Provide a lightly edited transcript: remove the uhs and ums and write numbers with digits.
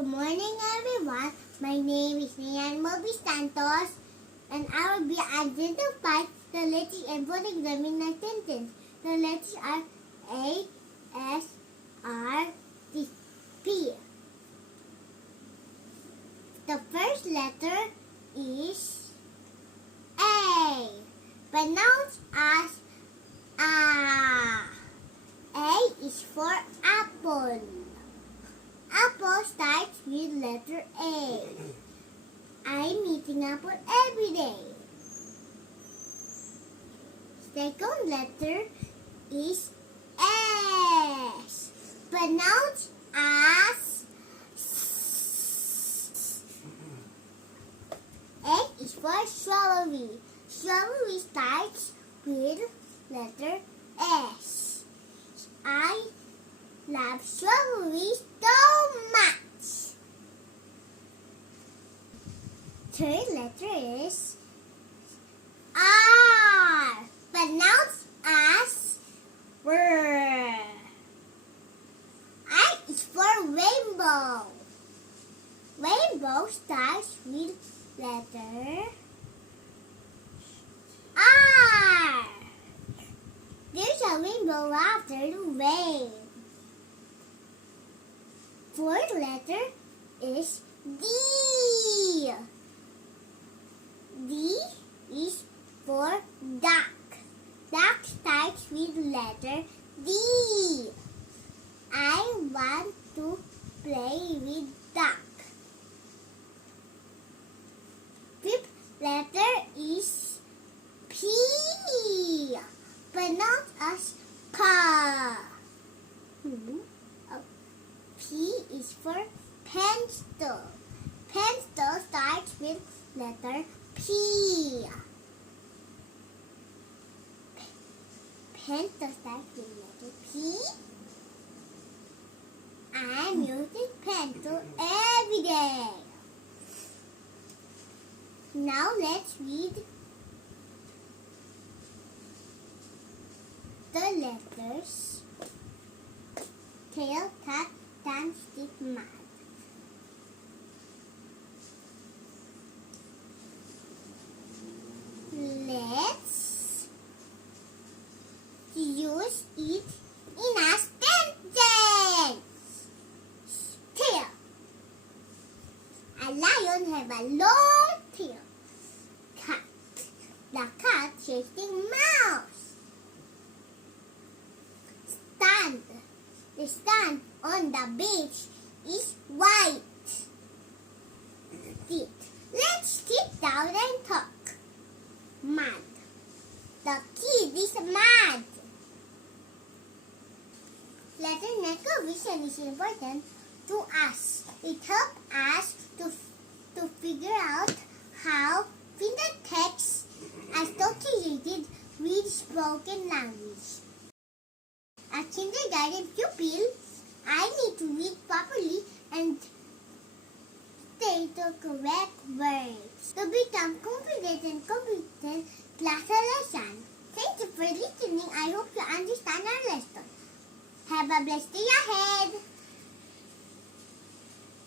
Good morning, everyone. My name is Mommy Santos, and I will be identifying the letters and putting them in a sentence. The letters are A, S, R, T, P. The first letter is A, pronounced as A. A is for apple. Apple starts with letter A. I'm eating apple every day. Second letter is S, pronounced as S. S is for strawberry. Strawberry starts with letter S. I love strawberries so much. Third letter is R, pronounced as R. I is for rainbow. Rainbow starts with letter R. There's a rainbow after the rain. Fourth letter is D. D is for duck. Duck starts with letter D. I want to play with duck. Fifth letter is P, pronounced as P. P is for pencil. Pencil starts with letter P. Pencil starts with letter P. I'm using pencil every day. Now let's read the letters. Tail, cat, stand, stick, mud. Let's use it in a sentence. Tail. A lion has a long tail. Cat. The cat chasing mouse. Stand. The sand on the beach is white. Sit. Let's sit down and talk. Mud. The kid is mad. Letter recognition is important to us. It helps us to figure out how printed text associated with spoken language. As kindergarten pupil, I need to read properly and say the correct words to become confident and competent class lesson. Thank you for listening. I hope you understand our lesson. Have a blessed day ahead.